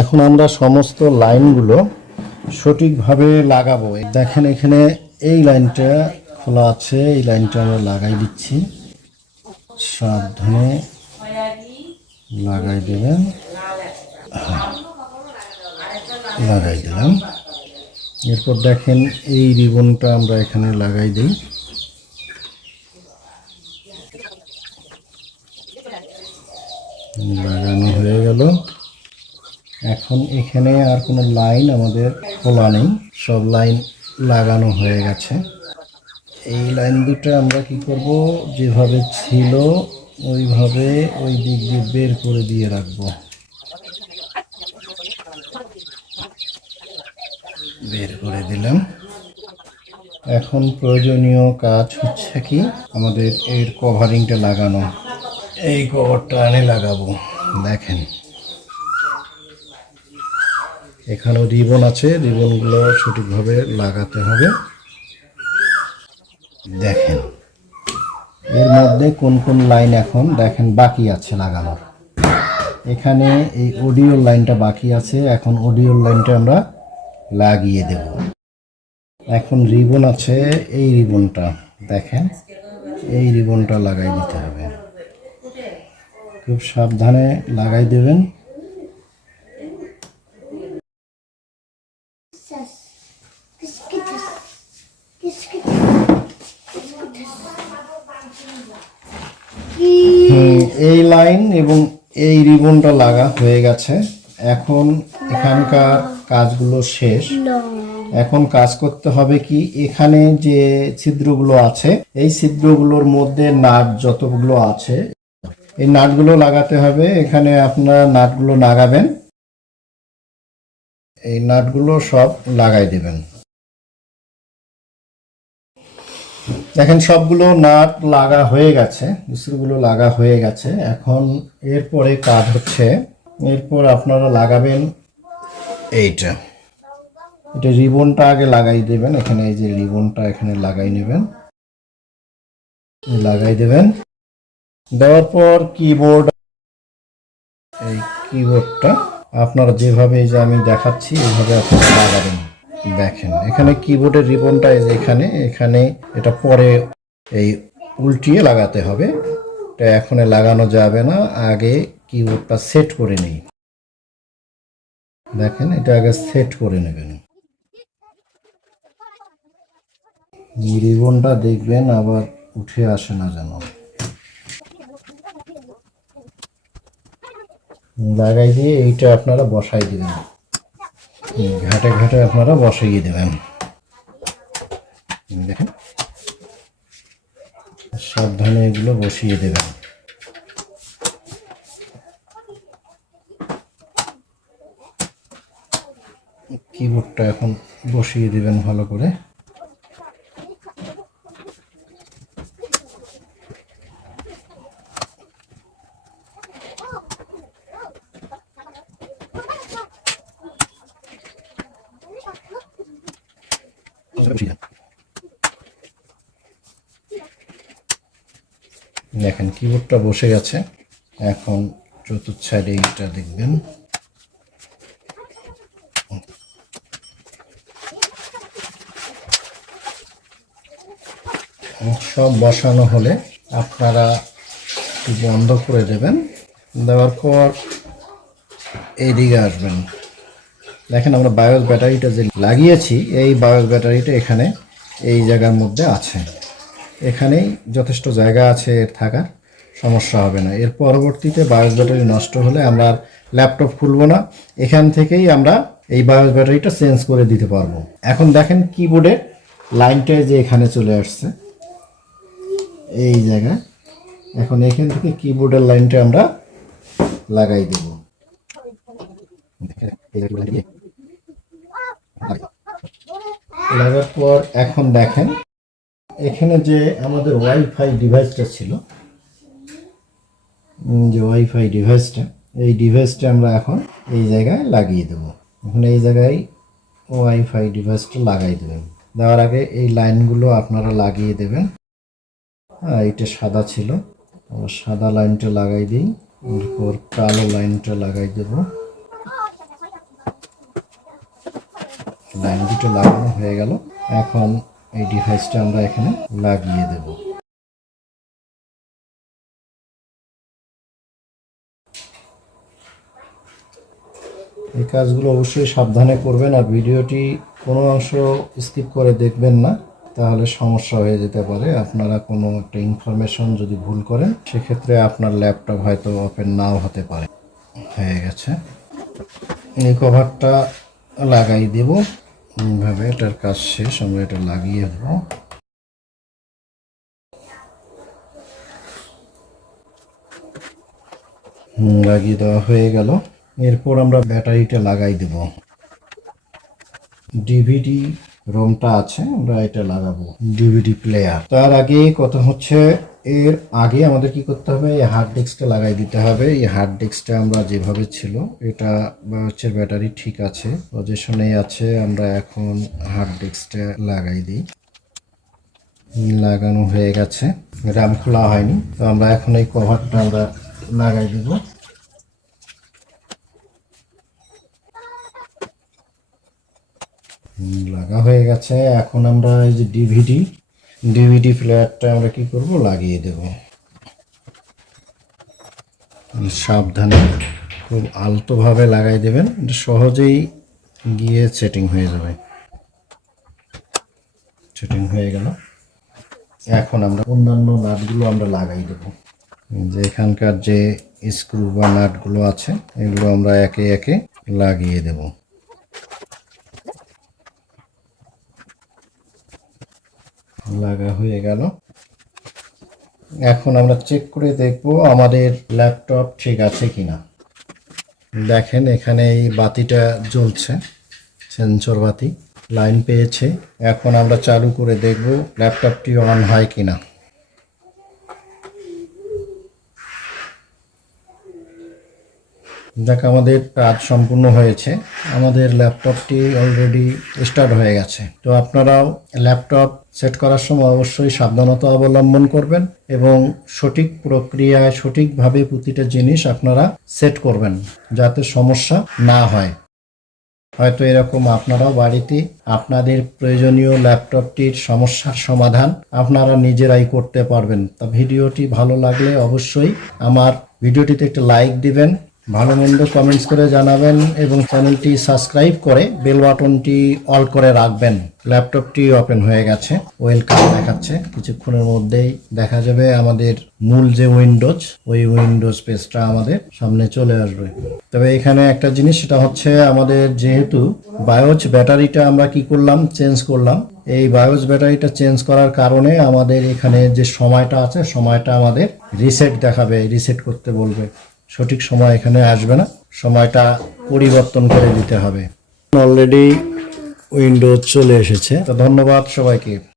এখন আমরা সমস্ত লাইনগুলো সঠিকভাবে লাগাবো। দেখেন এখানে এই লাইনটা খোলা আছে, এই লাইনটা আমরা লাগাই দিচ্ছি। সাবধানে লাগাই দেবেন হ্যাঁ। লাগাই দিলাম। এরপর দেখেন এই রিবনটা আমরা এখানে লাগাই দিই। লাগানো হয়ে গেল। এখন এখানে আর কোনো লাইন আমাদের খোলা নেই। সব লাইন লাগানো হয়ে গেছে। এই লাইন দুটো আমরা কি করব? যেভাবে ছিল, ওইভাবে ওই দিক দিয়ে বের করে দিয়ে রাখব। বের করে দিলাম। এখন প্রয়োজনীয় কাজ হচ্ছে কি? আমাদের এর কভারিংটা লাগানো। এই কভারটা এনে লাগাবো। দেখেন। এখানেও রিবন আছে, রিবনগুলো সঠিকভাবে লাগাতে হবে। দেখেন, এর মধ্যে কোন কোন লাইন এখন, দেখেন, বাকি আছে লাগানোর। এখানে এই অডিও লাইনটা বাকি আছে, এখন অডিও লাইনটা আমরা লাগিয়ে দেব। এখন রিবন আছে, এই রিবনটা, দেখেন, এই রিবনটা লাগাই দিতে হবে। খুব সাবধানে লাগাই দেবেন। এই লাইন এবং এই রিবনটা লাগা হয়ে গেছে। এখন এখানকার কাজগুলো শেষ। এখন কাজ করতে হবে কি? এখানে যে ছিদ্রগুলো আছে, এই ছিদ্রগুলোর মধ্যে নাট যতগুলো আছে, এই নাটগুলো লাগাতে হবে। এখানে আপনারা নাটগুলো লাগাবেন। এই নাটগুলো সব লাগাই দেবেন। দেখেন, সবগুলো নাট লাগা হয়ে গেছে স্ক্রুগুলো লাগা হয়ে গেছে। এখন এরপরে কাজ হচ্ছে, এরপর আপনারা লাগাবেন এইটা। এটা রিবনটা আগে লাগাই দেবেন, এখানে এই যে রিবনটা এখানে লাগাই নেবেন। লাগাই দেবেন। দেওয়ার পর কিবোর্ড এই কিবোর্ডটা আপনারা যেভাবে এই যে আমি দেখাচ্ছি, এইভাবে আপনারা লাগাবেন। দেখেন, এখানে কিবোর্ডের রিবনটা এখানে এখানে এটা পরে এই উল্টিয়ে লাগাতে হবে। এটা এখন লাগানো যাবে না, আগে কিবোর্ডটা সেট করে নেই। দেখেন, এটা আগে সেট করে নেবেন। রিবনটা দেখবেন, আবার উঠে আসে না যেন। লাগাই দিয়ে এইটা আপনারা বসাই দিবেন। ঘাটে ঘাটে আপনারা বসাইয়ে দেবেন। দেখেন। সাবধানে এগুলো বসিয়ে দেবেন। কিবোর্ডটা এখন বসিয়ে দেবেন ভালো করে। দেখেন কিবোর্ডটা বসে গেছে। এখন চতুর্থ সাইডে এইটা দেখবেন। সব বসানো হলে আপনারা বন্ধ করে দেবেন। দেওয়ার পর এইদিকে আসবেন। দেখেন, আমরা বায়োস ব্যাটারিটা যে লাগিয়েছি, এই বায়োস ব্যাটারিটা এখানে, এই জায়গার মধ্যে আছে। এখানেই যথেষ্ট জায়গা আছে এর থাকার, সমস্যা হবে না। এর পরবর্তীতে বায়োস ব্যাটারি নষ্ট হলে আমরা আর ল্যাপটপ খুলবো না। এখান থেকেই আমরা এই বায়োস ব্যাটারিটা চেঞ্জ করে দিতে পারব। এখন দেখেন কিবোর্ডের লাইনটা যে এখানে চলে আসছে, এই জায়গা এখন এখান থেকে কিবোর্ডের লাইনটা আমরা লাগাই দেব। লাগার পর এখন দেখেন এখানে যে আমাদের ওয়াইফাই ডিভাইসটা ছিল যে ওয়াইফাই ডিভাইসটা এই ডিভাইসটা আমরা এখন এই জায়গায় লাগিয়ে দেবো। এখন এই জায়গায় ওয়াইফাই ডিভাইসটা লাগাই দেবেন। দেওয়ার আগে এই লাইনগুলো আপনারা লাগিয়ে দেবেন। হ্যাঁ এটা সাদা ছিল। আবার সাদা লাইনটা লাগাই দিই। এরপর কালো লাইনটা লাগাই দেবো। লাইন দুটো লাগানো হয়ে গেল। এখন এই ডিভাইসটা আমরা এখানে লাগিয়ে দেব। এই কাজগুলো অবশ্যই সাবধানে করবেন আর ভিডিওটি কোনো অংশ স্কিপ করে দেখবেন না, তাহলে সমস্যা হয়ে যেতে পারে। আপনারা কোনো একটা ইনফরমেশন যদি ভুল করেন, সেক্ষেত্রে আপনার ল্যাপটপ হয়তো ওপেন নাও হতে পারে। হয়ে গেছে। এই কভারটা লাগাই দেব। এইভাবে এটার কাজ শেষ, আমরা এটা লাগিয়ে দেবো লাগিয়ে দেওয়া হয়ে গেল। এরপর আমরা ব্যাটারিটা লাগাই দেব। ডিভিডি রোমটা আছে, আমরা এটা লাগাবো। DVD player. তার আগে কথা হচ্ছে এর আগে আমাদের কি করতে হবে? এই হার্ড ডিস্কটা লাগাই দিতে হবে। এই হার্ড ডিস্কটা আমরা যেভাবে ছিল, এটা হচ্ছে ব্যাটারি ঠিক আছে পজিশনে আছে, আমরা এখন হার্ড ডিস্কটা লাগাই দিই। লাগানো হয়ে গেছে। র্যাম খোলা হয়নি, তো আমরা এখন এই কভারটা আমরা লাগাই দিব। লাগা হয়ে গেছে। এখন আমরা এই যে ডিভিডি ডিভিডি প্লেয়ারটা আমরা কি করব? লাগিয়ে দেব। সাবধানে খুব আলতোভাবে লাগাই দেবেন সহজেই গিয়ে সেটিং হয়ে যাবে। সেটিং হয়ে গেল। এখন আমরা অন্যান্য নাটগুলো আমরা লাগাই দেবো। যে এখানকার যে স্ক্রু বা নাটগুলো আছে, এগুলো আমরা একে একে লাগিয়ে দেব। লাগা হয়ে গেল। এখন আমরা চেক করে দেখব আমাদের ল্যাপটপ ঠিক আছে কিনা। দেখেন এখানে এই বাতিটা জ্বলছে সেন্সর বাতি লাইন পেয়েছে। এখন আমরা চালু করে দেখব ল্যাপটপটি অন হয় কিনা। দেখ, আমাদের কাজ সম্পূর্ণ হয়েছে। আমাদের ল্যাপটপটি অলরেডি স্টার্ট হয়ে গেছে। তো আপনারাও ল্যাপটপ সেট করার সময় অবশ্যই সাবধানতা অবলম্বন করবেন এবং সঠিক প্রক্রিয়ায় সঠিকভাবে প্রতিটা জিনিস আপনারা সেট করবেন যাতে সমস্যা না হয়। হয়তো এরকম আপনারাও বাড়িতে আপনাদের প্রয়োজনীয় ল্যাপটপটির সমস্যার সমাধান আপনারা নিজেরাই করতে পারবেন। তা ভিডিওটি ভালো লাগলে অবশ্যই আমার ভিডিওটিতে একটা লাইক দিবেন ভালো মন্দ কমেন্টস করে জানাবেন এবং চ্যানেলটি সাবস্ক্রাইব করে বেল বাটনটি অল করে রাখবেন। ল্যাপটপটি ওপেন হয়ে গেছে। ওয়েলকাম দেখাচ্ছে। কিছুক্ষণের মধ্যেই দেখা যাবে আমাদের মূল যে উইন্ডোজ ওই উইন্ডোজ পেজটা আমাদের সামনে চলে আসবে। তবে এখানে একটা জিনিস, সেটা হচ্ছে আমাদের যেহেতু বায়োজ ব্যাটারিটা আমরা কি করলাম চেঞ্জ করলাম। এই বায়োজ ব্যাটারিটা চেঞ্জ করার কারণে আমাদের এখানে যে সময়টা আছে, সময়টা আমাদের রিসেট দেখাবে রিসেট করতে বলবে। সঠিক সময় এখানে আসবে না। সময়টা পরিবর্তন করে দিতে হবে। অলরেডি উইন্ডোজ চলে এসেছে। তো ধন্যবাদ সবাইকে।